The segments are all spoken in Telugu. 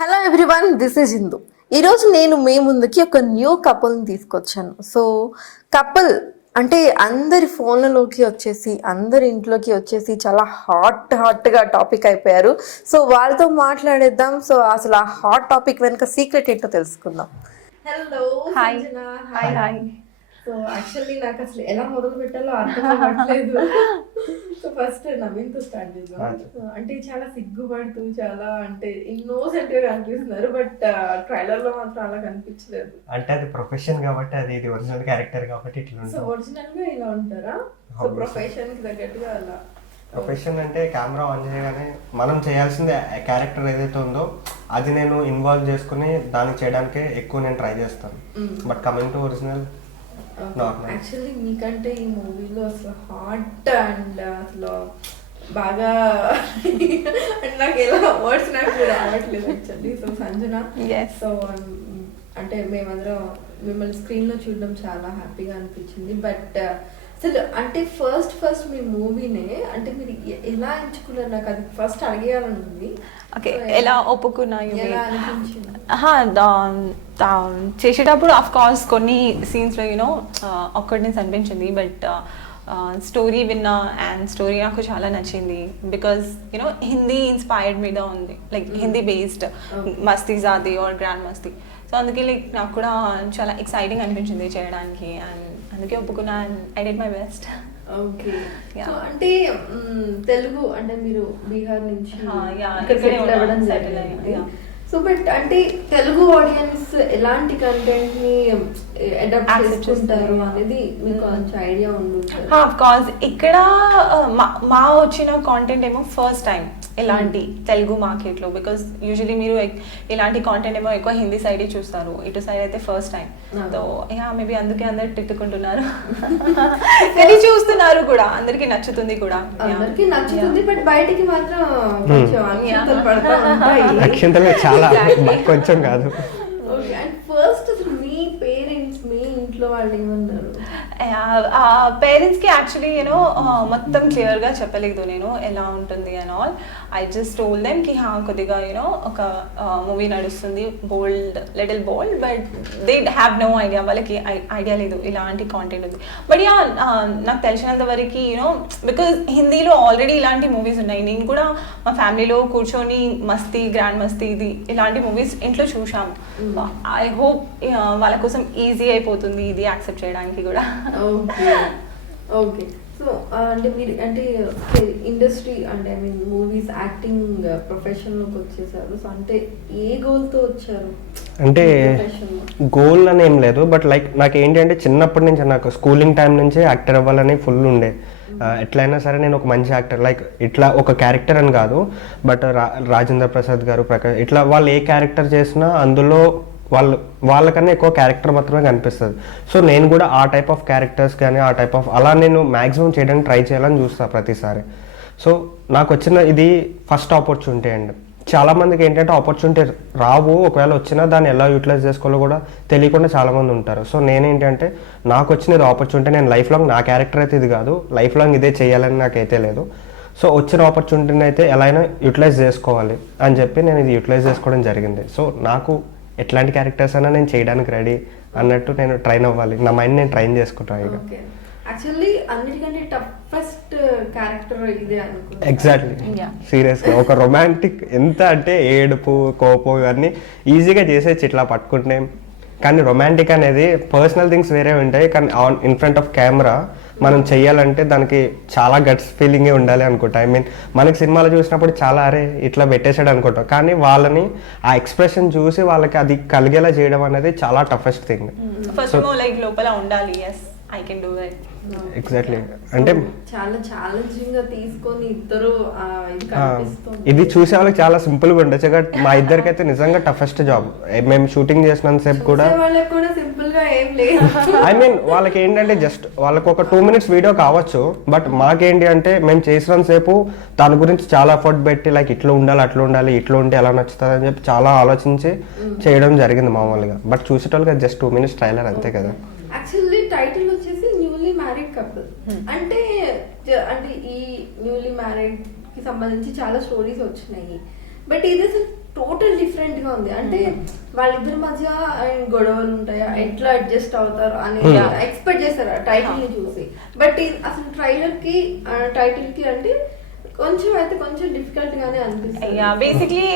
Hello everyone, this is Hindu. ఈరోజు నేను మీ ముందుకి ఒక న్యూ కపుల్ని తీసుకొచ్చాను. సో కపుల్ అంటే అందరి ఫోన్లలోకి వచ్చేసి అందరి ఇంట్లోకి వచ్చేసి చాలా హాట్గా టాపిక్ అయిపోయారు. సో వాళ్ళతో మాట్లాడేద్దాం. సో అసలు ఆ హాట్ టాపిక్ వెనుక సీక్రెట్ ఏంటో తెలుసుకుందాం. Hello hi Sanjana. Hi hi so actually నాకు అసలు ఎలా మొదలు పెట్టాలో అర్థం అవ్వట్లేదు. సో ఫస్ట్ నవీన్తో స్టార్ట్ చేద్దాం. అంటే చాలా సిగ్గుపడుతూ చాలా అంటే ఇన్నోసెంట్ గా కనిపిస్తున్నారు, బట్ ట్రైలర్ లో మాత్రం అలా కనిపించలేదు. అంటే అది ప్రొఫెషన్ కాబట్టి, అది ఇది ఒరిజినల్ క్యారెక్టర్ కాబట్టి ఇట్లా సో ఉంటుంది. ఒరిజినల్ గా ఇలా ఉంటారా? సో ప్రొఫెషన్ కి తగ్గట్టుగా అలా. ప్రొఫెషన్ అంటే కెమెరా ఆన్ చేయగానే మనం చేయాల్సింది క్యారెక్టర్ ఏదైతే ఉందో అది నేను ఇన్వాల్వ్ చేసుకుని దానికి చేయడానికే ఎక్కువ నేను ట్రై చేస్తాను. But coming to original normal. Actually మీకంటే ఈ మూవీలో అసలు హాట్ అండ్ అసలు బాగా అంటే నాకు ఎలా వర్డ్స్ నాకు రావట్లేదు actually. So Sanjana, Yes. So అంటే మేమందరం మిమ్మల్ని స్క్రీన్ లో చూడడం చాలా హ్యాపీగా అనిపించింది. బట్ అసలు అంటే ఫస్ట్ మీ మూవీనే అంటే మీరు ఎలా ఎంచుకున్నారు? నాకు అది ఫస్ట్ అడిగేయాలని ఉంది. ఓకే, So, ఎలా ఒప్పుకున్నా ఎలా అనిపించింది? చేసేటప్పుడు ఆఫ్ కోర్స్ కొన్ని సీన్స్లో యూనో ఆక్వర్డ్నెస్ అనిపించింది, బట్ స్టోరీ విన్నా అండ్ స్టోరీ నాకు చాలా నచ్చింది. బికాస్ యూనో హిందీ ఇన్స్పైర్డ్ మీద ఉంది, like Hindi based Masti జాది are grand Masti. So అందుకే లైక్ నాకు కూడా చాలా ఎక్సైటింగ్ అనిపించింది చేయడానికి, అండ్ అందుకే ఒప్పుకున్నా and I did my best. Okay. Yeah. So అంటే తెలుగు అంటే మీరు బీహార్ నుంచి yeah, ఇక్కడ ఇక్కడే settle అవ్వడం ఉన్నాను, settle జరిగింది. అయ్యాను, yeah. సో బట్ అంటే తెలుగు ఆడియన్స్ ఎలాంటి కంటెంట్ ని అడాప్ట్ Accept చేసుకుంటారు చేస్తారు. అనేది మీకు కొంచెం ఐడియా ఉంటుంది. ఆఫ్ కోర్స్ ఇక్కడ మా వచ్చిన కాంటెంట్ ఏమో ఫస్ట్ టైం ఇలాంటి తెలుగు మార్కెట్లో, బికాస్ యూజువలీ మీరు ఇలాంటి కాంటెంట్ ఏమో ఎక్కువ హిందీ సైడే చూస్తారు, ఇటు సైడ్ అయితే first time. So yeah maybe అందుకే అందరు తిట్టుకుంటున్నారు కానీ చూస్తున్నారు కూడా, అందరికి నచ్చుతుంది కూడా. అందరికి నచ్చుతుంది, బట్ బయటికి మాత్రం కొంచెం అక్షంతలు పడతా ఉంటాయి. అక్షంతలు చాలా కొంచెం కాదు. ఓకే. అండ్ ఫస్ట్ అసలు మీ పేరెంట్స్ మీ ఇంట్లో వాళ్ళు ఏమన్నారు? పేరెంట్స్కి యాక్చువల్లీ యూనో మొత్తం క్లియర్గా చెప్పలేదు నేను ఎలా ఉంటుంది and all. I just told them కి కొద్దిగా యూనో ఒక మూవీ నడుస్తుంది, bold little bold, but they have no idea, వాళ్ళకి ఐడియా లేదు ఇలాంటి కాంటెంట్ ఉంది. బట్ యా నాకు తెలిసినంత వరకు యూనో బికాజ్ హిందీలో ఆల్రెడీ ఇలాంటి మూవీస్ ఉన్నాయి. నేను కూడా మా ఫ్యామిలీలో కూర్చొని మస్తీ గ్రాండ్ మస్తీ ఇది ఇలాంటి మూవీస్ ఇంట్లో చూసాం. ఐ హోప్ వాళ్ళ కోసం ఈజీ అయిపోతుంది ఇది యాక్సెప్ట్ చేయడానికి కూడా. ఓకే. ఓకే. సో అంటే మీరు అంటే ఇండస్ట్రీ అంటే ఐ మీన్ మూవీస్ యాక్టింగ్ ప్రొఫెషన్లోకి వచ్చేసారు. సో అంటే ఏ గోల్తో వచ్చారు? అంటే గోల్ అని ఏం లేదు, బట్ లైక్ నాకు ఏంటి అంటే చిన్నప్పటి నుంచి నాకు స్కూలింగ్ టైం నుంచే యాక్టర్ అవ్వాలని ఫుల్ ఉండే. ఎట్లయినా సరే నేను ఒక మంచి యాక్టర్, లైక్ ఇట్లా ఒక క్యారెక్టర్ అని కాదు, బట్ రాజేంద్ర ప్రసాద్ గారు, ప్రకాష్ ఇట్లా వాళ్ళు ఏ క్యారెక్టర్ చేసినా అందులో వాళ్ళకన్నా ఎక్కువ క్యారెక్టర్ మాత్రమే కనిపిస్తుంది. సో నేను కూడా ఆ టైప్ ఆఫ్ క్యారెక్టర్స్ కానీ ఆ టైప్ ఆఫ్ అలా నేను మ్యాక్సిమం చేయడానికి ట్రై చేయాలని చూస్తాను ప్రతిసారి. సో నాకు వచ్చిన ఇది ఫస్ట్ ఆపర్చునిటీ అండి. చాలామందికి ఏంటంటే ఆపర్చునిటీ రావు, ఒకవేళ వచ్చినా దాన్ని ఎలా యూటిలైజ్ చేసుకోవాలో కూడా తెలియకుండా చాలామంది ఉంటారు. సో నేనేంటంటే నాకు వచ్చినది ఆపర్చునిటీ, నేను లైఫ్ లాంగ్ నా క్యారెక్టర్ అయితే ఇది కాదు, లైఫ్ లాంగ్ ఇదే చేయాలని నాకైతే లేదు. సో వచ్చిన ఆపర్చునిటీని అయితే ఎలా అయినా యూటిలైజ్ చేసుకోవాలి అని చెప్పి నేను ఇది యూటిలైజ్ చేసుకోవడం జరిగింది. సో నాకు ఎట్లాంటి క్యారెక్టర్స్ అయినా నేను చేయడానికి రెడీ అన్నట్టు నేను ట్రైన్ అవ్వాలి, నా మైండ్ నేను ట్రైన్ చేసుకుంటాను ఇక. యాక్చువల్లీ అన్నిటికంటే టఫెస్ట్ క్యారెక్టర్ ఇదే అనుకుంటా. Exactly, Yeah. సీరియస్గా ఒక రొమాంటిక్ ఎంత అంటే ఏడుపు కోపం ఇవన్నీ ఈజీగా చేసేసి ఇట్లా పట్టుకుంటే, కానీ రొమాంటిక్ అనేది పర్సనల్ థింగ్స్ వేరే ఉంటాయి, కానీ ఇన్ ఫ్రంట్ ఆఫ్ కెమెరా మనం చెయ్యాలంటే దానికి చాలా గట్స్ ఫీలింగే ఉండాలి అనుకుంటా. ఐ మీన్ మనకి సినిమాలో చూసినప్పుడు చాలా అరే ఇట్లా పెట్టేసాడు అనుకుంటాం, కానీ వాళ్ళని ఆ ఎక్స్ప్రెషన్ చూసి వాళ్ళకి అది కలిగేలా చేయడం అనేది చాలా టఫెస్ట్ థింగ్. ఫస్ట్ లైక్ లోపల ఉండాలి, yes I can do it. Exactly. అంటే చాలా ఛాలెంజింగ్ గా తీసుకొని ఇద్దరు ఇది కనిపిస్తుంది. ఇది చూసే వాళ్ళకి చాలా సింపుల్ గా ఉండొచ్చు, బట్ మా ఇద్దరికైతే నిజంగా టఫెస్ట్ జాబ్. మేము షూటింగ్ చేసినంత సేపు కూడా వాళ్ళకి కూడా సింపుల్ గా ఏం లేదు. ఐ మీన్ వాళ్ళకి ఏంటంటే జస్ట్ వాళ్ళకి ఒక 2 minutes వీడియో కావచ్చు, బట్ మాకేంటి అంటే మేము చేసినంత సేపు దాని గురించి చాలా ఎఫర్ట్ పెట్టి లైక్ ఇట్లా ఉండాలి అట్లా ఉండాలి ఇట్లా ఉంటే ఎలా నచ్చుతుంది అని చెప్పి చాలా ఆలోచించి చేయడం జరిగింది మామూలుగా. బట్ చూసేటోళ్ళకి జస్ట్ 2 minutes ట్రైలర్ అంతే కదా. యాక్చువల్లీ టైటిల్ వచ్చేసి న్యూలీ మ్యారీడ్ కపుల్. అంటే అంటే ఈ న్యూలీ మ్యారీడ్ కి సంబంధించి చాలా స్టోరీస్ వచ్చినాయి, బట్ ఇది అసలు టోటల్ డిఫరెంట్ గా ఉంది. అంటే వాళ్ళిద్దరి మధ్య గొడవలు ఉంటాయా, ఎట్లా అడ్జస్ట్ అవుతారు అని ఎక్స్పెక్ట్ చేస్తారు టైటిల్ ని చూసి. బట్ అసలు టైటిల్ కి అంటే కొంచెం డిఫికల్ట్ గానే అనిపిస్తుంది. బేసిక్లీ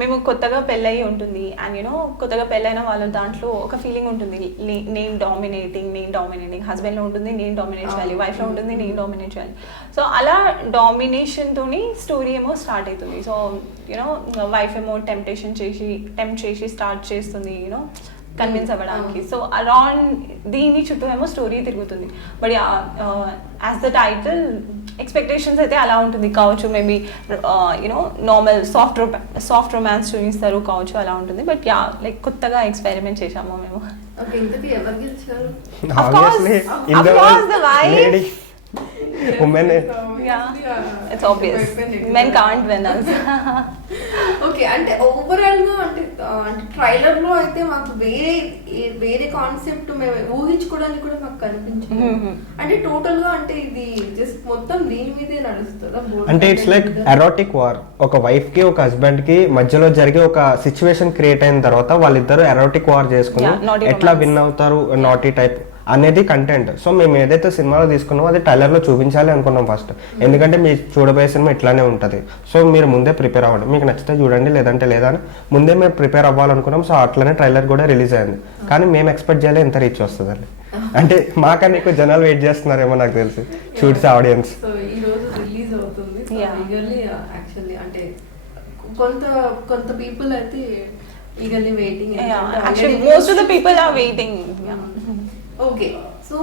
మేము కొత్తగా పెళ్ళయి ఉంటుంది అండ్ యూనో కొత్తగా పెళ్ళైన వాళ్ళ దాంట్లో ఒక ఫీలింగ్ ఉంటుంది, నేను డామినేటింగ్ హస్బెండ్లో ఉంటుంది, నేను డామినేట్ చేయాలి, వైఫ్లో ఉంటుంది, నేను డామినేట్ చేయాలి. సో అలా డామినేషన్తోని స్టోరీ ఏమో స్టార్ట్ అవుతుంది. సో యూనో వైఫ్ ఏమో టెంప్ట్ చేసి స్టార్ట్ చేస్తుంది యూనో కన్విన్స్ అవ్వడానికి. సో అరౌండ్ దీని చుట్టూ ఏమో స్టోరీ తిరుగుతుంది. But as the title expectations అయితే అలా ఉంటుంది కావచ్చు, maybe you know normal soft romance చూపిస్తారు కావచ్చు, అలా ఉంటుంది. బట్ యా లైక్ కొత్తగా ఎక్స్పెరిమెంట్ చేశాము మేము. Women. Yeah, it's obvious. Men can't win us. Okay, అంటే ఓవరాల్ గా అంటే ట్రైలర్ లో అయితే మాకు వేరే కాన్సెప్ట్ మేము ఊహించుకోవడానికి కూడా మాకు కనిపించింది. అంటే టోటల్ గా అంటే ఇది జస్ట్ మొత్తం దీని మీదే నడుస్తుందా? అంటే ఇట్స్ లైక్ ఎరోటిక్ వార్. ఒక వైఫ్ కి ఒక హస్బెండ్ కి మధ్యలో జరిగే ఒక సిచ్యువేషన్ క్రియేట్ అయిన తర్వాత వాళ్ళిద్దరు ఎరోటిక్ వార్ చేసుకుని ఎట్లా విన్ అవుతారు, నాటీ టైప్ అనేది కంటెంట్. సో మేము ఏదైతే సినిమాలో తీసుకున్నామో అది ట్రైలర్ లో చూపించాలి అనుకున్నాం ఫస్ట్. ఎందుకంటే మీరు చూడబోయే సినిమా ఇట్లానే ఉంటుంది. సో మీరు ముందే ప్రిపేర్ అవ్వండి, మీకు నచ్చితే చూడండి లేదంటే లేదా అని ముందే మేము ప్రిపేర్ అవ్వాలనుకున్నాం. సో అట్లనే ట్రైలర్ కూడా రిలీజ్ అయింది. కానీ మేము ఎక్స్పెక్ట్ చేయాలి ఎంత రీచ్ వస్తుందండి. అంటే మాకన్నా ఎక్కువ జనాలు వెయిట్ చేస్తున్నారేమో నాకు తెలిసి షూట్స్ ఆడియన్స్. అంటే కొంత పీపుల్ అయితే eagerly waiting. Actually, most of the people are waiting. Okay, so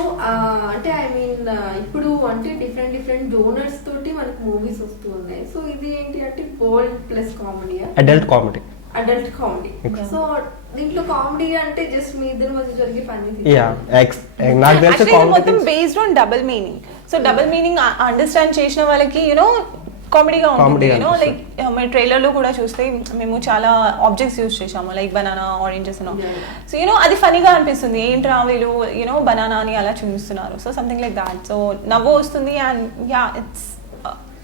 అంటే ఐ మీన్ ఇప్పుడు అంటే డిఫరెంట్ డోనర్స్ తోటి మనకు మూవీస్ వస్తూ ఉన్నాయి. సో ఇది ఏంటి అంటే bold plus comedy, adult comedy. So దీంట్లో కామెడీ అంటే జస్ట్ మీ ఇద్దరి మధ్య జరిగే ఫన్నీ. నాకు తెలిసి మొత్తం based on double meaning. So double meaning understand చేసిన వాళ్ళకి యూనో కామెడీగా ఉంటుంది. యూనో లైక్ మేము ట్రైలర్లో కూడా చూస్తే మేము చాలా ఆబ్జెక్ట్స్ యూజ్ చేసాము, like banana, oranges. So you know అది ఫనీగా అనిపిస్తుంది, ఏంట్రా వీళ్ళు యూనో బనానా అని అలా చూపిస్తున్నారు. So something like that. So నవ్వు వస్తుంది అండ్ యా ఇట్స్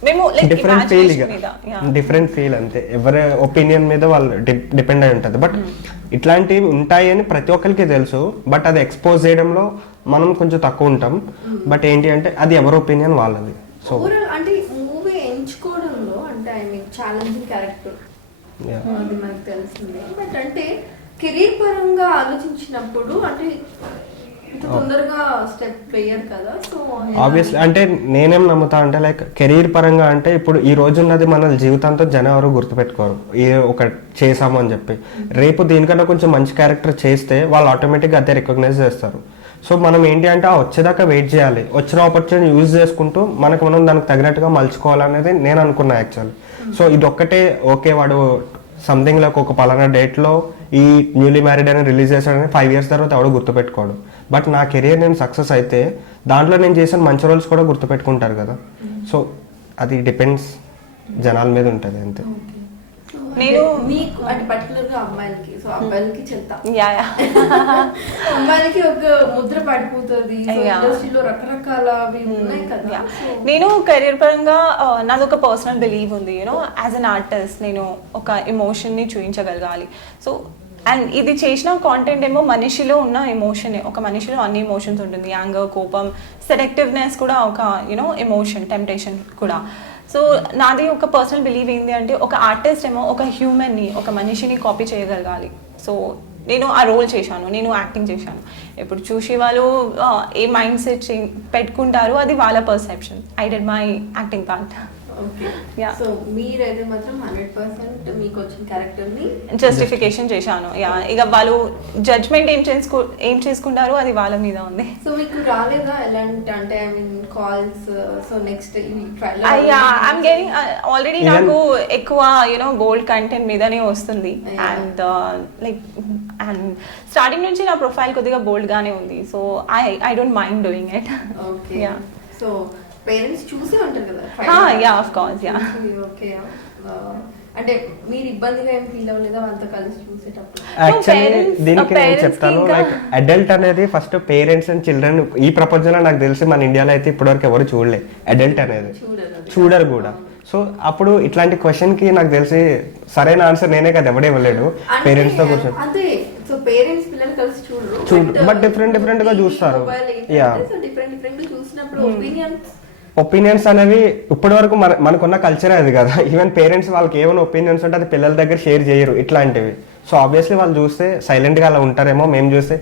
మేము లైక్ డిఫరెంట్ ఫీల్ అంతే. ఎవరి ఒపీనియన్ మీద వాళ్ళు డిపెండ్ అయి ఉంటుంది. బట్ ఇట్లాంటివి ఉంటాయి అని ప్రతి ఒక్కరికి తెలుసు. బట్ అది ఎక్స్పోజ్ చేయడంలో మనం కొంచెం తక్కువ ఉంటాం. బట్ ఏంటి అంటే అది ఎవరి ఒపీనియన్ వాళ్ళది. సో అంటే మూవీ ఎంచుకోవడంలో అంటే ఐ మీన్ ఛాలెంజింగ్ క్యారెక్టర్ అది మనకు తెలిసింది. బట్ అంటే కెరీర్ పరంగా ఆలోచించినప్పుడు అంటే తొందరగా స్టెప్ వేయరు కదా. సో ఆబ్వియస్లీ అంటే నేనేం నమ్ముతా అంటే లైక్ కెరీర్ పరంగా అంటే ఇప్పుడు ఈ రోజు ఉన్నది మన జీవితంతో జనం ఎవరు గుర్తుపెట్టుకోరు ఒక చేసాము అని చెప్పి. రేపు దీనికన్నా కొంచెం మంచి క్యారెక్టర్ చేస్తే వాళ్ళు ఆటోమేటిక్గా అదే రికగ్నైజ్ చేస్తారు. సో మనం ఏంటి అంటే వచ్చేదాకా వెయిట్ చేయాలి, వచ్చిన ఆపర్చునిటీ యూజ్ చేసుకుంటూ మనం దానికి తగినట్టుగా మలుచుకోవాలనేది నేను అనుకున్నా యాక్చువల్లీ. సో ఇది ఒక్కటే ఓకే వాడు సంథింగ్ లైక్ ఒక పలానా డేట్లో ఈ న్యూలీ మ్యారీడ్ అని రిలీజ్ చేశాడని 5 years తర్వాత ఎవడో గుర్తుపెట్టుకోడు. బట్ నా కెరియర్ నేను సక్సెస్ అయితే దాంట్లో నేను చేసిన మంచి రోల్స్ కూడా గుర్తుపెట్టుకుంటారు కదా. సో అది డిపెండ్స్, జనాల మీద ఉంటుంది అంతే. నేను మీకు అంటే పర్టికులర్ గా అమ్మాయిలకి, సో అబ్బాయిలకి చెప్తా అమ్మాయిలకి ఒక ముద్ర పడిపోతుంది ఇండస్ట్రీలో రకరకాలవి ఉన్నాయి కదా. నేను కెరీర్ పరంగా నాది ఒక పర్సనల్ బిలీవ్ ఉంది. యూనో యాజ్ అన్ ఆర్టిస్ట్ నేను ఒక ఎమోషన్ ని చూపించగలగాలి. సో అండ్ ఇది చేసిన కాంటెంట్ ఏమో మనిషిలో ఉన్న ఎమోషనే. ఒక మనిషిలో అన్ని ఎమోషన్స్ ఉంటుంది, యాంగర్, కోపం, సెలెక్టివ్నెస్ కూడా ఒక యూనో ఎమోషన్, టెంప్టేషన్ కూడా. సో నాది ఒక పర్సనల్ బిలీవ్ ఏంటి అంటే ఒక ఆర్టిస్ట్ ఏమో ఒక హ్యూమన్ని, ఒక మనిషిని కాపీ చేయగలగాలి. సో నేను ఆ రోల్ చేశాను, నేను యాక్టింగ్ చేశాను. ఇప్పుడు చూసి వాళ్ళు ఏ మైండ్ సెట్ పెట్టుకుంటారు అది వాళ్ళ perception. I did my acting part. So మీరైతే మాత్రం 100% మీకు వచ్చిన క్యారెక్టర్ ని జస్టిఫికేషన్ చేశాను. ఇక వాళ్ళు జడ్జ్మెంట్ ఏం చేసుకుంటారో అది వాళ్ళ మీద ఉంది. సో మీకు రాలేదా ఎలాంటి అంటే I mean calls? So next I'm getting already నాకు ఎక్కువ యూనో బోల్డ్ కంటెంట్ మీదనే వస్తుంది. అండ్ లైక్ అండ్ స్టార్టింగ్ నుంచి నా ప్రొఫైల్ కొద్దిగా బోల్డ్ గానే ఉంది. So I don't mind doing it. Okay, so parents చూసే ఉంటారు కదా. Yeah of course. Yeah okay, అంటే మీరు ఇబ్బందిగా ఏం ఫీల్ అవ్వలేదా వాళ్ళతో కలిసి చూసేటప్పుడు? యాక్చువల్లీ దీనికి నేను చెప్తాను లైక్ అడల్ట్ అనేది ఫస్ట్ పేరెంట్స్ అండ్ చిల్డ్రన్ ఈ ప్రపంచంలో నాకు తెలిసి మన ఇండియాలో అయితే ఇప్పటివరకు ఎవరు చూడలే అడల్ట్ అనేది, చూడరు కూడా. సో అప్పుడు ఇట్లాంటి క్వశ్చన్కి నాకు తెలిసి సరైన ఆన్సర్ నేనే కదా ఎవడే ఇవ్వలేడు పేరెంట్స్తో కూర్చొని. అదే సో పేరెంట్స్ పిల్లలు కలిసి చూడరు, బట్ డిఫరెంట్ గా చూస్తారు. డిఫరెంట్ చూసినప్పుడు ఒపీనియన్స్ అనేవి ఇప్పటి వరకు మనకున్న కల్చరే అది కదా. ఈవెన్ పేరెంట్స్ వాళ్ళకి ఏమైనా ఒపీనియన్స్ ఉంటే అది పిల్లల దగ్గర షేర్ చేయరు ఇట్లాంటివి. సో ఆబ్వియస్లీ వాళ్ళు చూస్తే సైలెంట్గా అలా ఉంటారేమో, మేము చూస్తే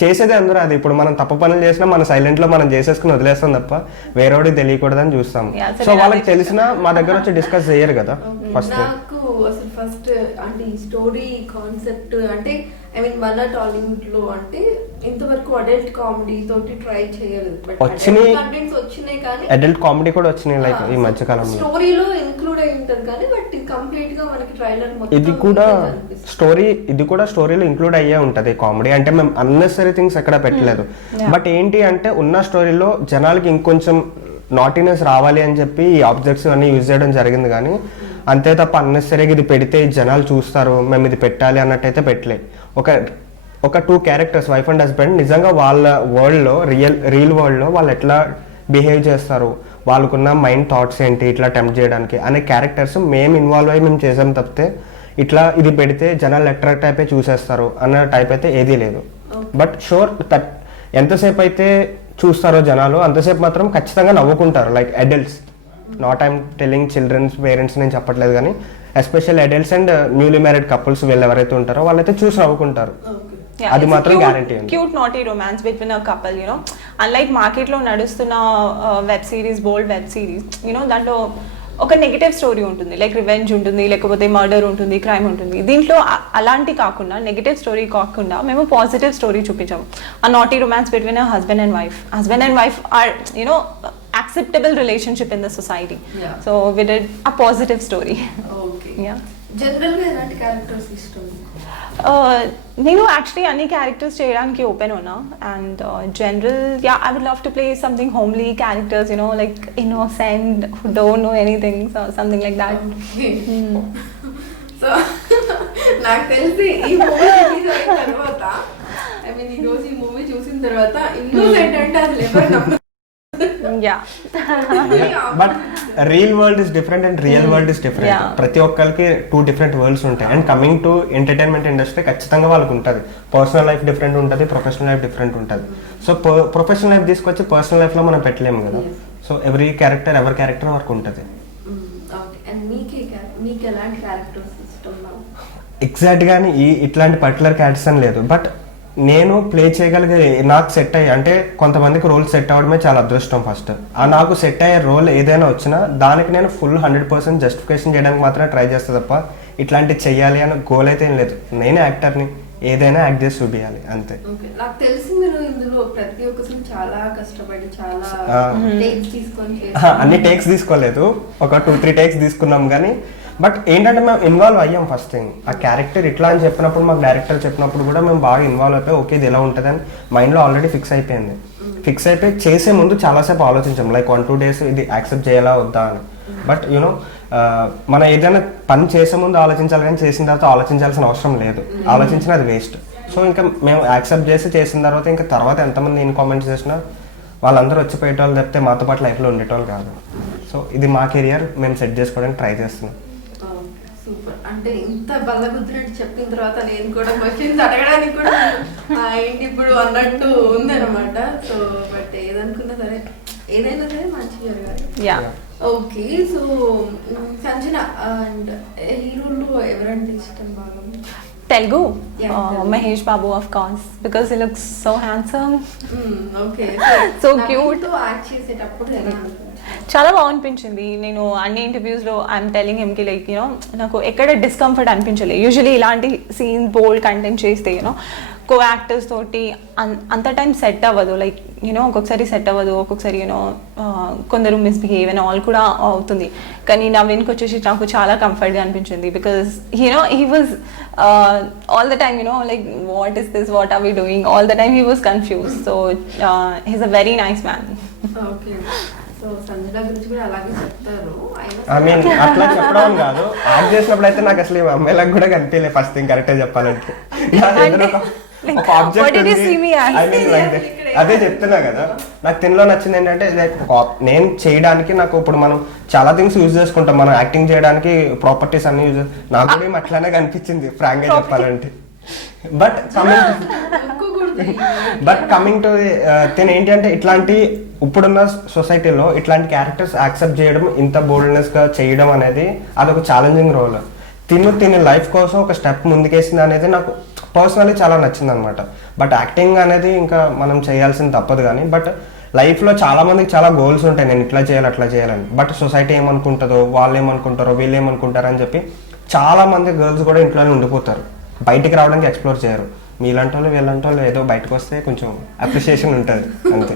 చేసేదే అందరూ అది. ఇప్పుడు మనం తప్పు పనులు చేసినా మన సైలెంట్లో మనం చేసేసుకుని వదిలేస్తాం తప్ప వేరేవాడికి తెలియకూడదని చూస్తాం. సో వాళ్ళకి తెలిసినా మా దగ్గర వచ్చి డిస్కస్ చేయరు కదా. ఫస్ట్ నాకు అసలు ఫస్ట్ అంటే ఈ స్టోరీ కాన్సెప్ట్ అంటే ఐ మీన్ మన టాలీవుడ్ లో అంటే ఇంతవరకు అడల్ట్ కామెడీ తోటి ట్రై చేయలేదు. వచ్చినాయి కంటెంట్స్ వచ్చినాయి కానీ అడల్ట్ కామెడీ కూడా వచ్చినాయి లైక్ ఈ మధ్య కాలంలో. స్టోరీలో ఇంక్లూడ్ అయి ఉంటది కానీ బట్ కంప్లీట్ గా మనకి ట్రైలర్ మొత్తం ఇది కూడా స్టోరీలో ఇంక్లూడ్ అయ్యే ఉంటది కామెడీ. అంటే మేము అన్నెసరీ థింగ్స్ ఎక్కడ పెట్టలేదు. బట్ ఏంటి అంటే ఉన్న స్టోరీలో జనాలకి ఇంకొంచెం నాటినెస్ రావాలి అని చెప్పి ఈ ఆబ్జెక్ట్స్ అన్ని యూజ్ చేయడం జరిగింది. కానీ అంతే తప్ప అన్నెసరీగా ఇది పెడితే జనాలు చూస్తారు మేము ఇది పెట్టాలి అన్నట్టయితే పెట్టలే. ఒక 2 క్యారెక్టర్స్ వైఫ్ అండ్ హస్బెండ్ నిజంగా వాళ్ళ వరల్డ్లో రియల్ వరల్డ్లో వాళ్ళు ఎట్లా బిహేవ్ చేస్తారు, వాళ్ళకున్న మైండ్ థాట్స్ ఏంటి ఇట్లా టెంప్ట్ చేయడానికి అనే క్యారెక్టర్స్ మేము ఇన్వాల్వ్ అయ్యి మేము చేసాం తప్పితే ఇట్లా ఇది పెడితే జనాలు అట్రాక్ట్ అయిపోయి చూసేస్తారు అన్న టైప్ అయితే ఏదీ లేదు. బట్ షూర్ ఎంతసేపు అయితే చూస్తారో జనాలు అంతసేపు మాత్రం ఖచ్చితంగా నవ్వుకుంటారు. Like adults, not I'm telling children's parents నేను చెప్పట్లేదు, కానీ especial adults and newly married couples వీళ్ళు ఎవరైతే ఉంటారో వాళ్ళైతే చూసి నవ్వుకుంటారు. అది మాత్రం guarantee. Cute naughty romance between a couple, you know unlike మార్కెట్లో నడుస్తున్న web series, bold web series, you know దాంట్లో ఒక నెగిటివ్ స్టోరీ ఉంటుంది, లైక్ రివెంజ్ ఉంటుంది, లేకపోతే మర్డర్ ఉంటుంది, క్రైమ్ ఉంటుంది. దీంట్లో అలాంటి కాకుండా నెగిటివ్ స్టోరీ కాకుండా మేము పాజిటివ్ స్టోరీ చూపించాము. ఆ naughty romance between a husband and wife or you know acceptable relationship in the society. So we did a positive story. General గా ఎలాంటి క్యారెక్టర్స్ ఇష్టం? నేను యాక్చువల్లీ అన్ని క్యారెక్టర్స్ చేయడానికి ఓపెన్ ఉన్నా. And general I would love to play something homely characters, you know like innocent who don't know anything, something like that. So నాకు తెలిసి ఈ మూవీ రిలీజ్ అయిన తర్వాత ఐ మీన్ ఈ రోజు ఈ మూవీ చూసిన తర్వాత ఇన్నోసెంట్ అంటే అసలు ఎవరు నమ్మరు. But real world is different and real world is different. ప్రతి ఒక్కరికి 2 డిఫరెంట్ వరల్డ్స్ ఉంటాయి. And coming to entertainment industry ఖచ్చితంగా వాళ్ళకి ఉంటుంది. పర్సనల్ లైఫ్ డిఫరెంట్ ఉంటుంది, ప్రొఫెషనల్ లైఫ్ డిఫరెంట్ ఉంటుంది. సో ప్రొఫెషనల్ లైఫ్ తీసుకొచ్చి పర్సనల్ లైఫ్లో మనం పెట్టలేము కదా. సో ఎవరి క్యారెక్టర్ వరకు ఉంటుంది. ఎగ్జాక్ట్ గానీ ఇట్లాంటి పర్టికులర్ క్యారెక్టర్స్ అని లేదు. బట్ నేను ప్లే చేయగలిగే నాకు సెట్ అయ్యి అంటే కొంతమందికి రోల్ సెట్ అవ్వడమే చాలా అదృష్టం ఫస్ట్. ఆ నాకు సెట్ అయ్యే రోల్ ఏదైనా వచ్చినా దానికి నేను ఫుల్ 100% జస్టిఫికేషన్ చేయడానికి మాత్రమే ట్రై చేస్తా తప్ప ఇట్లాంటి చెయ్యాలి అన్న గోల్ అయితే ఏం లేదు. నేనే యాక్టర్ని, ఏదైనా యాక్ట్ చేసి చూపించాలి అంతే. నాకు తెలిసి మీరు ఇందులో ప్రతి ఒక్క సీన్ చాలా కష్టపడి చాలా టేక్స్ తీసుకొని అన్ని టేక్స్ తీసుకోలేదు, ఒక 2-3 టేక్స్ తీసుకున్నాం. కానీ బట్ ఏంటంటే మేము ఇన్వాల్వ్ అయ్యాం. ఫస్ట్ థింగ్ ఆ క్యారెక్టర్ ఇట్లా అని చెప్పినప్పుడు మాకు డైరెక్టర్ చెప్పినప్పుడు కూడా మేము బాగా ఇన్వాల్వ్ అయిపోయి ఓకే ఇది ఎలా ఉంటుంది అని మైండ్లో ఆల్రెడీ ఫిక్స్ అయిపోయింది. ఫిక్స్ అయిపోయి చేసే ముందు చాలాసేపు ఆలోచించాం, లైక్ 1-2 days ఇది యాక్సెప్ట్ చేయాలా వద్దా అని. బట్ యూనో మనం ఏదైనా పని చేసే ముందు ఆలోచించాలి కానీ చేసిన తర్వాత ఆలోచించాల్సిన అవసరం లేదు. ఆలోచించిన అది వేస్ట్. సో ఇంకా మేము యాక్సెప్ట్ చేసిన తర్వాత ఎంతమంది నేను కామెంట్స్ చేసినా వాళ్ళందరూ వచ్చిపోయేటోళ్ళు తప్పితే మాతో పాటు లైఫ్లో ఉండేటోళ్ళు కాదు. సో ఇది మా కెరియర్ మేము సెట్ చేసుకోవడానికి ట్రై చేస్తున్నాం. సూపర్. అంటే ఇంత బల్లగుద్దినట్టు చెప్పిన తర్వాత నేను కూడా క్వశ్చన్స్ అడగడానికి కూడా ఏంటి ఇప్పుడు అన్నట్టు ఉందన్నమాట. సో బట్ ఏదనుకున్నా సరే ఏదైనా సరే మంచిగా జరగాలి. ఓకే. సో సంజన అండ్ హీరోల్లో ఎవరంటే ఇష్టం బాగా? Telugu, Mahesh Babu of course, because he looks so handsome. Okay. So cute. Act చేసేటప్పుడు ఎలా అనిపించింది? చాలా బాగా అనిపించింది. నేను అన్ని ఇంటర్వ్యూస్లో ఐఎమ్ టెలింగ్ హిమ్కి లైక్ యూనో నాకు ఎక్కడ డిస్కంఫర్ట్ అనిపించలేదు. యూజువలీ ఇలాంటి సీన్స్ బోల్డ్ కంటెంట్ చేస్తే యూనో కో యాక్టర్స్ తోటి అంత టైం సెట్ అవ్వదు. లైక్ యూనో ఒక్కొక్కసారి సెట్ అవ్వదు, ఒక్కొక్కసారి యూనో కొందరు మిస్బిహేవ్ అండ్ ఆల్ కూడా అవుతుంది. కానీ నవీన్కి వచ్చేసి నాకు చాలా కంఫర్ట్గా అనిపించింది. Because you know he was all the time you know like what is this, what are we doing, all the time he was confuse. So he's a very nice man. Okay. So Sanjana గురించి కూడా అలాగే చెప్తారు. ఐ మీన్ అట్లా చెప్పడం కాదు, యాక్ట్ చేసినప్పుడు అయితే నాకు అసలు అమ్మాయిలకు కూడా కనిపించలేదు ఫస్ట్ థింగ్ కరెక్ట్గా చెప్పాలంటే. ఒక object What did you see me as? అదే చెప్తున్నా కదా, నాకు తినలో నచ్చింది ఏంటంటే లైక్ నేను చేయడానికి నాకు ఇప్పుడు మనం చాలా థింగ్స్ యూజ్ చేసుకుంటాం, మనం యాక్టింగ్ చేయడానికి ప్రాపర్టీస్ అన్ని యూజ్, నాకు కూడా ఏం అట్లానే కనిపించింది ఫ్రాంక్ గా చెప్పాలంటే. బట్ కమింగ్ టు తిని ఏంటి అంటే ఇట్లాంటి ఇప్పుడున్న సొసైటీలో ఇట్లాంటి క్యారెక్టర్స్ యాక్సెప్ట్ చేయడం, ఇంత బోల్డ్నెస్ గా చేయడం అనేది అదొక ఛాలెంజింగ్ రోల్. తిని లైఫ్ కోసం ఒక స్టెప్ ముందుకేసింది అనేది నాకు పర్సనలీ చాలా నచ్చింది అనమాట. బట్ యాక్టింగ్ అనేది ఇంకా మనం చేయాల్సింది తప్పదు కానీ, బట్ లైఫ్లో చాలా మందికి చాలా గోల్స్ ఉంటాయి, నేను ఇట్లా చేయాలి అట్లా చేయాలని. బట్ సొసైటీ ఏమనుకుంటుందో, వాళ్ళు ఏమనుకుంటారో, వీళ్ళు ఏమనుకుంటారో అని చెప్పి చాలా మంది గర్ల్స్ కూడా ఇంట్లోనే ఉండిపోతారు, బయటికి రావడానికి ఎక్స్ప్లోర్ చేయరు. మీలాంటి వాళ్ళు వీళ్ళంటి వాళ్ళు ఏదో బయటకు వస్తే కొంచెం అప్రిషియేషన్ ఉంటుంది అంతే.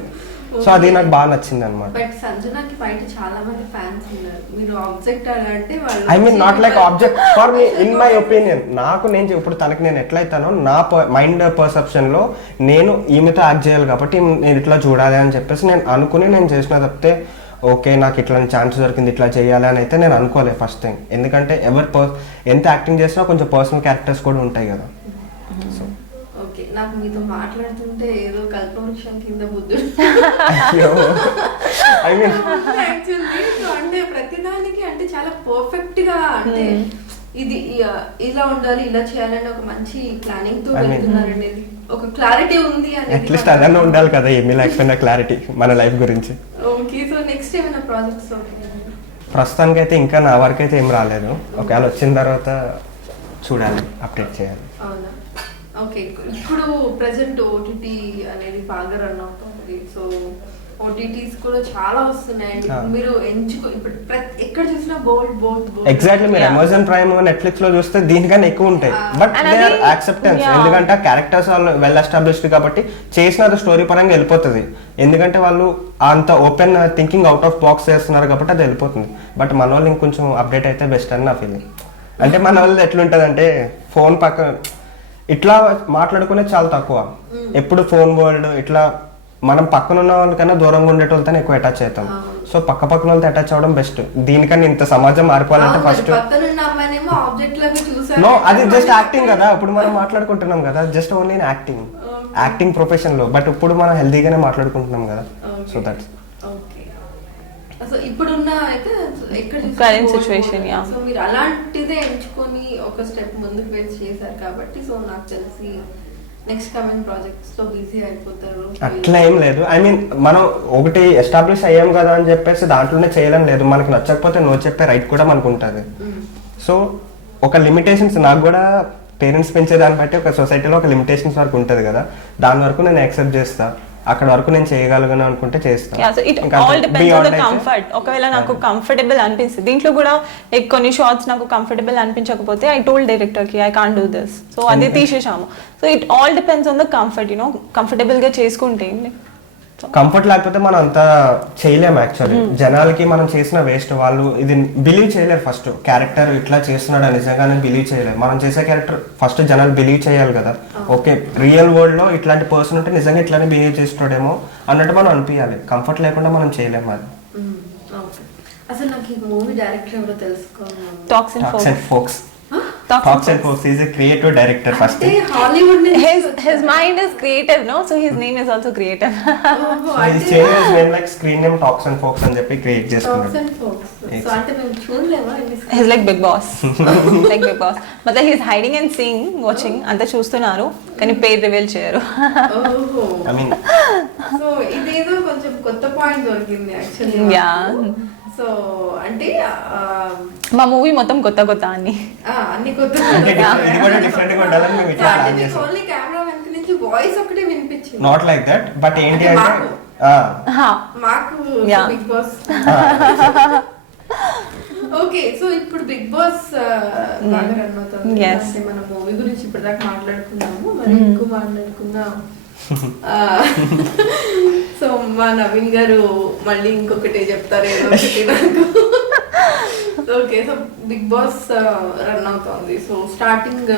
సో అది నాకు బాగా నచ్చింది అనమాట. బట్ సంజనాకి బయట చాలా మంది ఫ్యాన్స్ ఉన్నారు, మీరు ఆబ్జెక్ట్ అంటే వాళ్ళు I mean not like object for me, in my opinion. నాకు నేను ఇప్పుడు తనకి నేను ఎట్లయితానో నా మైండ్ పర్సెప్షన్ లో నేను ఈమెతో యాక్ట్ చేయాలి కాబట్టి నేను ఇట్లా చూడాలి అని చెప్పేసి నేను అనుకుని నేను చేసిన తప్పితే ఓకే నాకు ఇట్లాంటి ఛాన్స్ దొరికింది ఇట్లా చేయాలి అని అయితే నేను అనుకోలేదు ఫస్ట్ థింగ్. ఎందుకంటే ఎంత యాక్టింగ్ చేసినా కొంచెం పర్సనల్ క్యారెక్టర్స్ కూడా ఉంటాయి కదా. సో నాకు మీతో మాట్లాడుతుంటే ఏదో కల్పవృక్షం కింద బుద్ధుడు ఐ మీన్ యాక్చువల్లీ. అంటే ప్రతిదానికి అంటే చాలా పర్ఫెక్ట్ గా, అంటే ఇది ఇలా ఉండాలి ఇలా చేయాలని ఒక మంచి ప్లానింగ్ తో వెళ్తున్నారండి. ఒక క్లారిటీ ఉంది అని అట్లీస్ట్ అదన్నా ఉండాలి కదా, ఏమీ లేకపోయినా క్లారిటీ మన లైఫ్ గురించి. ఓకే, సో నెక్స్ట్ ఏమైనా ప్రాజెక్ట్స్? ప్రస్తుతానికి అయితే ఇంకా నా వరకు అయితే ఏం రాలేదు, ఒకవేళ వచ్చిన తర్వాత చూడాలి, అప్డేట్ చేయాలి. అవునా, ఓకే. ఇప్పుడు ప్రెసెంట్ ఓటీటీ అనేది బాగా రన్ అవుతుంది, సో ఓటీటీస్ కూడా చాలా వస్తున్నాయండి. మీరు ఇప్పుడు ఎక్కడ చూసినా బోల్డ్ ఎగ్జాక్ట్లీ. మీరు అమెజాన్ ప్రైమ్, నెట్ఫ్లిక్స్ లో చూస్తే దీనికన్నా ఎక్కువ ఉంటాయి. బట్ దే ఆర్ యాక్సెప్టెన్స్, ఎందుకంటే క్యారెక్టర్స్ వాళ్ళు వెల్ ఎస్టాబ్లిష్డ్ కాబట్టి చేసిన అది స్టోరీ పరంగా వెళ్ళిపోతుంది. ఎందుకంటే వాళ్ళు అంత open thinking out of box చేస్తున్నారు కాబట్టి అది వెళ్ళిపోతుంది. బట్ మన వాళ్ళు ఇంకొంచెం అప్డేట్ అయితే బెస్ట్ అని నా ఫీలింగ్. అంటే మన వాళ్ళు ఎట్లుంటది అంటే ఫోన్ పక్క ఇట్లా మాట్లాడుకునేది చాలా తక్కువ, ఎప్పుడు ఫోన్ వరల్డ్ ఇట్లా మనం పక్కన ఉన్న వాళ్ళకన్నా దూరంగా ఉండేటోళ్ళతో ఎక్కువ అటాచ్ అవుతాం. సో పక్క పక్కన వాళ్ళతో అటాచ్ అవ్వడం బెస్ట్. దీనికన్నా ఇంత సమాజం మారిపోవాలంటే ఫస్ట్ నో, అది జస్ట్ యాక్టింగ్ కదా, ఇప్పుడు మనం మాట్లాడుకుంటున్నాం కదా, జస్ట్ ఓన్లీ యాక్టింగ్ ప్రొఫెషన్ లో. బట్ ఇప్పుడు మనం హెల్తీగానే మాట్లాడుకుంటున్నాం కదా, సో దట్స్ సో ఇప్పుడున్న అయితే కరెంట్ సిచువేషన్. సో మీరు అలాంటిదే ఎంచుకొని ఒక స్టెప్ ముందుకు వేసి చేశారు కాబట్టి, సో నాకు తెలిసి నెక్స్ట్ కమింగ్ ప్రాజెక్ట్స్ లో బిజీ అయిపోతారు. అట్లా ఏం లేదు, ఐ మీన్ మనం ఒకటి ఎస్టాబ్లిష్ అయ్యాం కదా అని చెప్పేసి దాంట్లోనే చేయడం లేదు. మనకు నచ్చకపోతే నో చెప్పే రైట్ కూడా మనకు ఉంటుంది. సో ఒక లిమిటేషన్స్, నాకు కూడా పేరెంట్స్ పెంచే దాన్ని బట్టి ఒక సొసైటీలో ఒక లిమిటేషన్స్ వరకు ఉంటుంది కదా, దాని వరకు నేను యాక్సెప్ట్ చేస్తా. అక్కడ వరకు నేను చేయగలను అనుకుంటే చేస్తాను. ఒకవేళ నాకు కంఫర్టబుల్ అనిపిస్తుంది దీంట్లో కూడా, లైక్ కొన్ని షార్ట్స్ నాకు కంఫర్టబుల్ అనిపించకపోతే ఐ టోల్డ్ డైరెక్టర్ కి I can't do this, so అది తీసేసాము. So it all depends on the comfort, comfortable గా చేసుకుంటే. కంఫర్ట్ లేకపోతే మనం అంతా చేయలేము యాక్చువల్లీ. జనాలకి మనం చేసిన వేస్ట్, వాళ్ళు ఇది బిలీవ్ చేయలేరు. ఫస్ట్ క్యారెక్టర్ ఇట్లా చేస్తున్నాడు నిజంగానే బిలీవ్ చేయలేరు. మనం చేసే క్యారెక్టర్ ఫస్ట్ జనాలు బిలీవ్ చేయాలి కదా, ఓకే రియల్ వరల్డ్ లో ఇట్లాంటి పర్సన్ ఉంటే నిజంగా ఇట్లానే బిలీవ్ చేస్తున్నాడేమో అన్నట్టు మనం అనిపించాలి. కంఫర్ట్ లేకుండా మనం చేయలేము అది. అసలు నాకు ఈ మూవీ డైరెక్టర్ ఎవరో తెలుసుకోవాలి. Talks and folks. Talks and Folks is a creative director first. Hollywood his mind is creative, no? So his name is also creative. He's changed his name like screen name Talks and Folks and చెప్పి క్రియేట్ చేసుకున్నాడు. Talks and Folks. So అంటే మేము చూడలేమా? He's like Big Boss. Like Big Boss. But he's hiding and seeing, watching. అంతా చూస్తున్నారు కానీ పేరు రివీల్ చేయరు. I mean సో ఇదేదో కొంచెం కొత్త పాయింట్ దొరికింది యాక్చువల్లీ. సో అంటే మా మూవీ మొత్తం కొత్త అన్ని కొత్త. ఇది కూడా డిఫరెంట్ గా ఉండాలని మేము ఇట్లా ప్లాన్ చేసాం. ఓన్లీ కెమెరా వెనక నుంచి వాయిస్ ఒకటే వినిపించింది. నాట్ లైక్ దట్, బట్ ఏంటి అంటే మాకు బిగ్ బాస్. ఓకే, సో ఇప్పుడు బిగ్ బాస్ బాగా రన్ అవుతుంది. అంటే మన మూవీ గురించి ఇప్పటిదాకా మాట్లాడుకున్నాము, మరి ఎక్కువ మాట్లాడుకుందాం. సో మా నవీన్ గారు మళ్ళీ ఇంకొకటి చెప్తారు ఏదో ఒకటి నాకు. Okay, so Bigg Boss run అవుతుంది. సో స్టార్టింగ్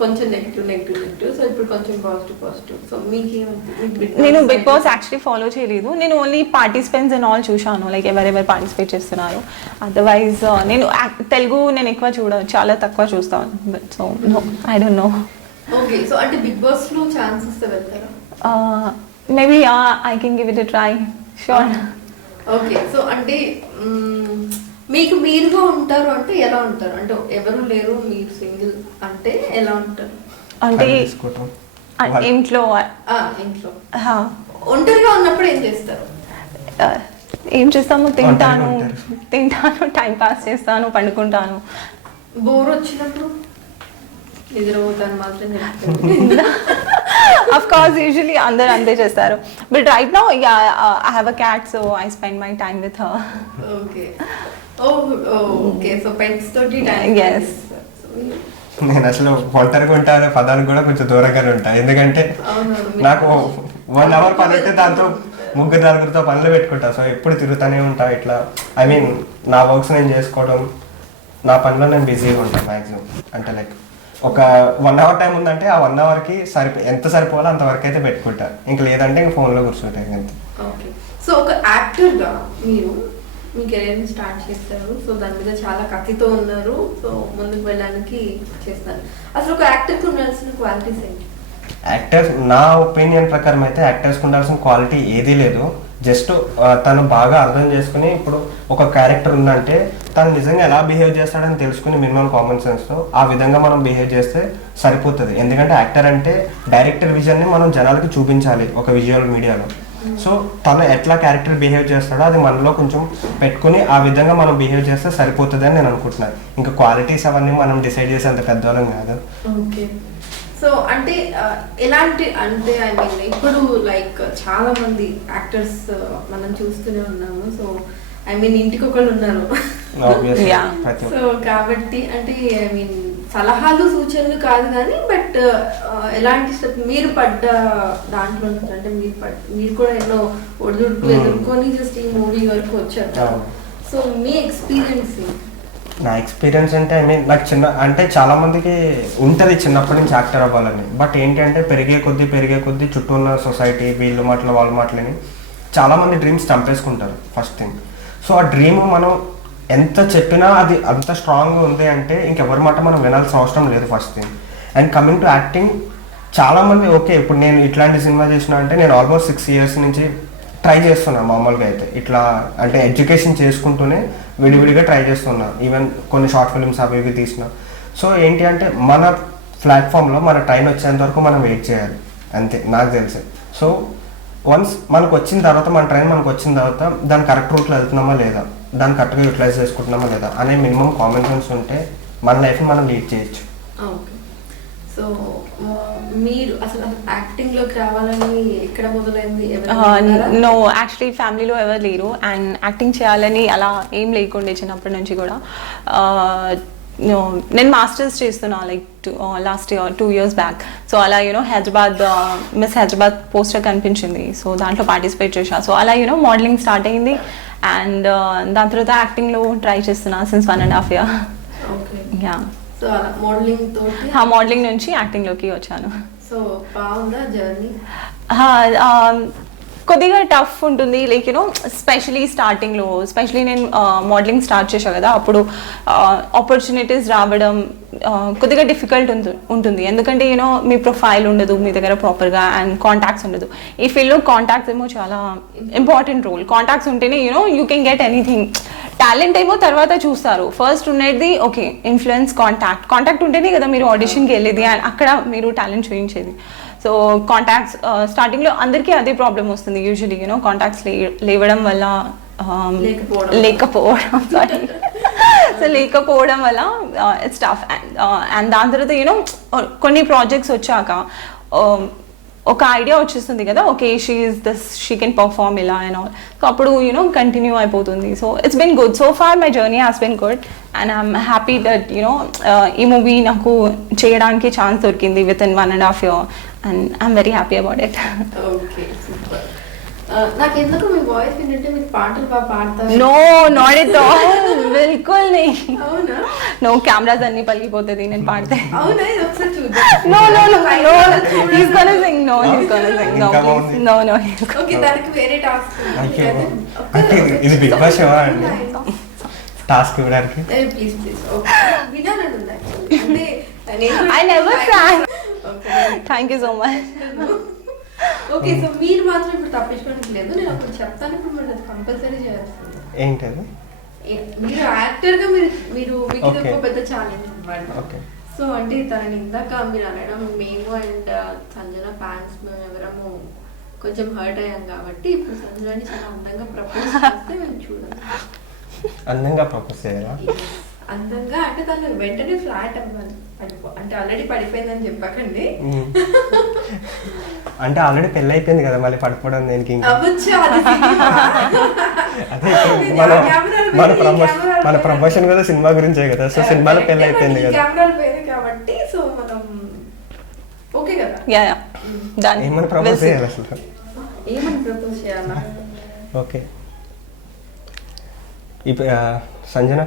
కొంచెం నెగిటివ్, సో ఇప్పుడు కొంచెం పాజిటివ్. సో నేను బిగ్ బాస్ యాక్చువల్లీ ఫాలో చేయలేదు. నేను ఓన్లీ పార్టిసిపెంట్స్ అండ్ ఆల్ చూశాను, లైక్ ఎవరెవరు పార్టిసిపేట్ చేస్తున్నారు. అదర్వైజ్ నేను తెలుగు నేను ఎక్కువ చాలా తక్కువ చూస్తాను. So I don't know. Okay, so అంటే బిగ్ బాస్ లో ఛాన్స్ వస్తే వెళ్తారా? Maybe I can give it a try, sure. Okay, so అంటే మీకు మీరుగా ఉంటారు అంటే ఎలా ఉంటారు? అంటే ఎవరు లేరు, మీరు సింగిల్ అంటే ఎలా ఉంటారు? అంటే తీసుకోవటం ఇంట్లో ఇంట్లో హా, ఒంటరిగా ఉన్నప్పుడు ఏం చేస్తారు? ఏం చేస్తాము, తింటాను ఉంటారు. తింటాను, టైం పాస్ చేస్తాను, పండుకుంటాను. బోర్ వచ్చినప్పుడు నిద్రపోతాను మాత్రం అఫ్ కోర్స్ యూజువలీ అందరు అంతే చేస్తారు. But right now I have a cat, so I spend my time with her. Okay, okay, so pets తోటి Yes. నేను అసలు ఒంటరిగా ఉంటాను పదానికి కూడా కొంచెం దూరంగానే ఉంటాను. ఎందుకంటే నాకు 1 అవర్ పని అయితే దాంతో 3-4 పనులు పెట్టుకుంటా. సో ఎప్పుడు తిరుగుతూనే ఉంటా ఇట్లా. ఐ మీన్ నా వర్క్స్ నేను చేసుకోవడం, నా పనిలో నేను బిజీగా ఉంటాను మ్యాక్సిమం. అంటే లైక్ ఒక 1 అవర్ టైం ఉందంటే ఆ 1 అవర్కి ఎంత సరిపోవాలో అంతవరకు అయితే పెట్టుకుంటా. ఇంక లేదంటే ఇంక ఫోన్లో కూర్చుంటాను అంతే. ఓకే, సో ఒక యాక్టర్గా మీరు మీ కెరీర్ని స్టార్ట్ చేస్తారు. సో దాని మీద చాలా కత్తితో ఉన్నారు. సో ముందుకు వెళ్ళడానికి చేస్తారు. అసలు ఒక యాక్టర్కి ఉండాల్సిన క్వాలిటీస్ ఏంటి? యాక్టర్స్, నా ఒపీనియన్ ప్రకారం అయితే యాక్టర్స్కి ఉండాల్సిన క్వాలిటీ ఏదీ లేదు. జస్ట్ తను బాగా అర్థం చేసుకుని, ఇప్పుడు ఒక క్యారెక్టర్ ఉందంటే తను నిజంగా ఎలా బిహేవ్ చేస్తాడని తెలుసుకుని మినిమం కామన్ సెన్స్తో ఆ విధంగా మనం బిహేవ్ చేస్తే సరిపోతుంది. ఎందుకంటే యాక్టర్ అంటే డైరెక్టర్ విజన్ని మనం జనాలకి చూపించాలి ఒక విజువల్ మీడియాలో. సో తను ఎట్లా క్యారెక్టర్ బిహేవ్ చేస్తాడో అది మనలో కొంచెం పెట్టుకుని ఆ విధంగా మనం బిహేవ్ చేస్తే సరిపోతుంది అని నేను అనుకుంటున్నాను. ఇంకా క్వాలిటీస్ అవన్నీ మనం డిసైడ్ చేసే అంత పెద్దవాళ్ళం కాదు. ఓకే, సో అంటే ఎలాంటి అంటే ఐ మీన్ ఇప్పుడు లైక్ చాలా మంది యాక్టర్స్ మనం చూస్తూనే ఉన్నాము. సో ఐ మీన్ ఇంటికి ఒకళ్ళు ఉన్నారు. Yeah. సో కాబట్టి అంటే ఐ మీన్ సలహాలు సూచనలు కాదు కానీ బట్ ఎలాంటి స్టెప్ మీరు పడ్డ దాంట్లో అంటే మీరు కూడా ఎన్నో ఒడిదుడుకులు ఎదుర్కొని జస్ట్ ఈ మూవీ వరకు వచ్చారు. సో మీ ఎక్స్పీరియన్స్? నా ఎక్స్పీరియన్స్ అంటే ఐ మీన్ నాకు చాలా మందికి ఉంటుంది చిన్నప్పటి నుంచి యాక్టర్ అవ్వాలని. బట్ ఏంటంటే పెరిగే కొద్దీ చుట్టూ ఉన్న సొసైటీ వీళ్ళు మాటలు వాళ్ళ మాటలని చాలామంది డ్రీమ్స్ చంపేసుకుంటారు ఫస్ట్ థింగ్. సో ఆ డ్రీమ్ మనం ఎంత చెప్పినా అది అంత స్ట్రాంగ్గా ఉంది అంటే ఇంకెవరి మాట మనం వినాల్సిన అవసరం లేదు first thing. And coming to acting, చాలామంది ఓకే ఇప్పుడు నేను ఇట్లాంటి సినిమా చేసిన అంటే నేను ఆల్మోస్ట్ 6 years నుంచి ట్రై చేస్తున్నా. మామూలుగా అయితే ఇట్లా అంటే ఎడ్యుకేషన్ చేసుకుంటూనే విడివిడిగా ట్రై చేస్తున్నా. ఈవెన్ కొన్ని షార్ట్ ఫిల్మ్స్ అవి ఇవి తీసిన. సో ఏంటి అంటే మన ప్లాట్ఫామ్లో మన ట్రైన్ వచ్చేంత వరకు మనం వెయిట్ చేయాలి అంతే నాకు తెలిసి. సో వన్స్ మనకు వచ్చిన తర్వాత మన ట్రైన్ మనకు వచ్చిన తర్వాత దాన్ని కరెక్ట్ రూట్లో వెళ్తున్నామా లేదా, దాన్ని కరెక్ట్గా యూటిలైజ్ చేసుకుంటున్నామా లేదా అనే మినిమం కామన్ సెన్స్ ఉంటే మన లైఫ్ని మనం లీడ్ చేయొచ్చు. ఓకే, సో మీరు అసలు యాక్టింగ్ లోకి రావాలని ఎక్కడ మొదలైంది? నో, యాక్చువల్లీ ఫ్యామిలీలో ఎవరు లేరు అండ్ యాక్టింగ్ చేయాలని అలా ఏం లేకుండే చిన్నప్పటి నుంచి కూడా. నేను మాస్టర్స్ చేస్తున్నా like last year 2 years back. So అలా హైదరాబాద్ మిస్ హైదరాబాద్ పోస్టర్ కనిపించింది. సో దాంట్లో పార్టిసిపేట్ చేసా. సో అలా మోడలింగ్ స్టార్ట్ అయింది అండ్ దాని తర్వాత యాక్టింగ్లో ట్రై చేస్తున్నా since 1.5 years. Okay, yeah. So అలా మోడలింగ్ తోటి మోడలింగ్ నుంచి యాక్టింగ్లోకి వచ్చాను. సో బాగుందా జర్నీ? కొద్దిగా టఫ్ ఉంటుంది లైక్ స్పెషలీ స్టార్టింగ్లో. స్పెషలీ నేను మోడలింగ్ స్టార్ట్ చేశాను కదా, అప్పుడు ఆపర్చునిటీస్ రావడం కొద్దిగా డిఫికల్ట్ ఉంటుంది. ఎందుకంటే మీ ప్రొఫైల్ ఉండదు మీ దగ్గర ప్రాపర్గా అండ్ కాంటాక్ట్స్ ఉండదు. ఈ ఫీల్డ్లో కాంటాక్ట్స్ ఏమో చాలా ఇంపార్టెంట్ రోల్. కాంటాక్ట్స్ ఉంటేనే you can get anything. Talent ఏమో తర్వాత చూస్తారు. ఫస్ట్ ఉండేది ఓకే ఇన్ఫ్లుయెన్స్, కాంటాక్ట్ ఉంటేనే కదా మీరు ఆడిషన్కి వెళ్ళేది అండ్ అక్కడ మీరు టాలెంట్ చూపించేది. సో కాంటాక్ట్స్ స్టార్టింగ్లో అందరికీ అదే ప్రాబ్లం వస్తుంది యూజువలీ కాంటాక్ట్స్ లేవడం వల్ల లేకపోవడం సారీ సో లేకపోవడం వల్ల ఇట్స్ టఫ్. అండ్ దాని తర్వాత కొన్ని ప్రాజెక్ట్స్ వచ్చాక ఒక ఐడియా వచ్చేస్తుంది కదా, ఓకే షీ కెన్ పర్ఫార్మ్ ఇలా అండ్ ఆల్. సో అప్పుడు కంటిన్యూ అయిపోతుంది. So it's been good so far. My journey has been good and I'm happy that ఈ మూవీ నాకు చేయడానికి ఛాన్స్ దొరికింది with in 1.5 years and I'm very happy about it. Okay, super. నాకు ఎందుకు మీ వాయిస్ వింటుంటే మీరు పాటలు బాగా పాడతారు. నో, నాట్ ఎట్ ఆల్, బిల్కుల్ నీ. అవునా? నో, కెమెరాస్ అన్ని పలిగిపోతుంది నేను పాడితే. అవునా? ఇది ఒకసారి చూద్దాం. No, he's gonna sing. No, he's gonna sing. No, please. No. Okay, దానికి వేరే టాస్క్. అంటే ఇది బిగ్ బాస్ అండి టాస్క్ ఇవ్వడానికి. ప్లీజ్ ఓకే, వినాలని ఉంది యాక్చువల్లీ. అంటే I never sang. Thank you so much. Okay, so మీరు మాత్రం ఇప్పుడు తప్పించుకోవడానికి లేదు, నేను ఒకటి చెప్తాను, ఇప్పుడు మీరు అది కంపల్సరీ చేయాల్సింది. ఏంటది? మీరు యాక్టర్ గా మీరు మీకు ఇది Okay. ఒక పెద్ద ఛాలెంజ్ అన్నమాట. ఓకే. సో అంటే తనని ఇందాక మీరు అనడం మేము అండ్ సంజన ఫ్యాన్స్ మేము ఎవరము కొంచెం హర్ట్ అయ్యాం కాబట్టి ఇప్పుడు సంజనాని చాలా అందంగా ప్రపోజ్ చేస్తే మేము చూడాలి. అందంగా ప్రపోజ్ చేయాలా? అందంగా అంటే తను వెంటనే ఫ్లాట్ అవ్వాలి, అంటే ఆల్రెడీ పడిపోయిందని చెప్పకండి. అంటే ఆల్రెడీ పెళ్ళి అయిపోయింది కదా, మళ్ళీ పడిపోవడం దేనికి? ఇంకా అవ్వచ్చు, అది సినిమా. అదే ఇప్పుడు మన ప్రమోషన్ కూడా సినిమా గురించే కదా, సో సినిమాలో పెళ్ళి అయిపోయింది కదా. కెమెరాలు పోయింది కాబట్టి సో మనం ఓకే కదా. Yeah done. ఏమని ప్రపోజ్ చేయాలి అసలు? ఏమని ప్రపోజ్ చేయాలా? ఓకే. ఇప్పుడు సంజన,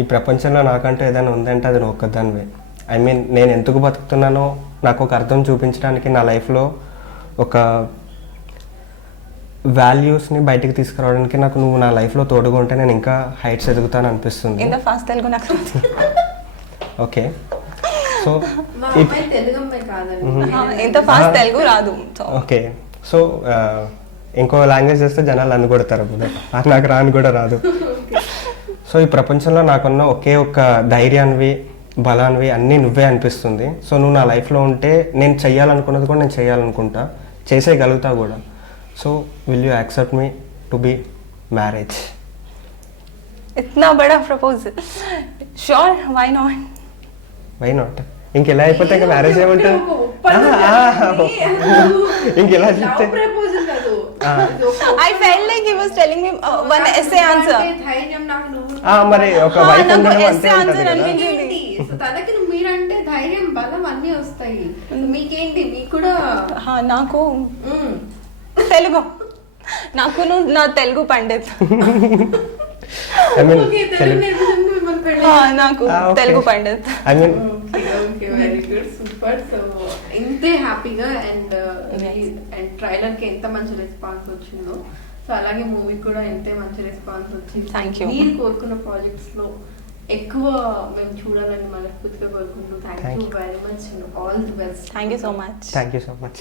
ఈ ప్రపంచంలో నాకంటూ ఏదైనా ఉందంటే అది నువ్వు ఒక్కదానివే. ఐ మీన్ నేను ఎందుకు బతుకుతున్నానో నాకు ఒక అర్థం చూపించడానికి నా లైఫ్లో ఒక వాల్యూస్ని బయటికి తీసుకురావడానికి నాకు నువ్వు నా లైఫ్లో తోడుగా ఉంటే నేను ఇంకా హైట్స్ ఎదుగుతాను అనిపిస్తుంది. ఇంత ఫాస్ట్ తెలుగు నాకు ఓకే. సో మా అమ్మాయి తెలుగు అమ్మాయి కాదండి. ఇంత ఫాస్ట్ తెలుగు రాదు. ఓకే. సో ఇంకో లాంగ్వేజ్ చేస్తే జనాలు అన్ను కొడతారు, అది నాకు రాని కూడా రాదు. సో ఈ ప్రపంచంలో నాకున్న ఒకే ఒక్క ధైర్యాన్వి బలాన్వి అన్నీ నువ్వే అనిపిస్తుంది. సో నువ్వు నా లైఫ్లో ఉంటే నేను చెయ్యాలనుకున్నది కూడా నేను చేయాలనుకుంటా, చేసేయగలుగుతా కూడా. So will you accept me to be marriage? इतना बड़ा proposal, sure, why not? Why not? ఇంకెలా అయిపోతే ఇంకా మ్యారేజ్ ఏముంటుంది? ఇంకెలా చెప్తే I felt like he was telling me one essay answer. ధైర్యం నాకు నువ్వు మరి ఒక వైఫ్ నాకు ఉండడం అంతే essay answer ఉంటుంది కదా. అనిపించింది. సో తనకి మీరంటే ధైర్యం బలం అన్నీ వస్తాయి, మీకేంటి మీకు కూడా నాకు తెలుగు, నాకు నా తెలుగు పండిత్. ఐ మీన్ నాకు Telugu Pandit. I mean very good, super. So ఇంతే హ్యాపీగా అండ్ ట్రైలర్ కి ఎంత మంచి రెస్పాన్స్ వచ్చిందో, సో అలాగే మూవీ కూడా ఎంతే మంచి రెస్పాన్స్ వచ్చింది. Thank you. మీరు కోరుకున్న ప్రాజెక్ట్స్ లో ఎక్కువ మేము చూడాలని మనస్ఫూర్తిగా కోరుకుంటూ thank you very much, all the best. Thank you so much. Thank you so much.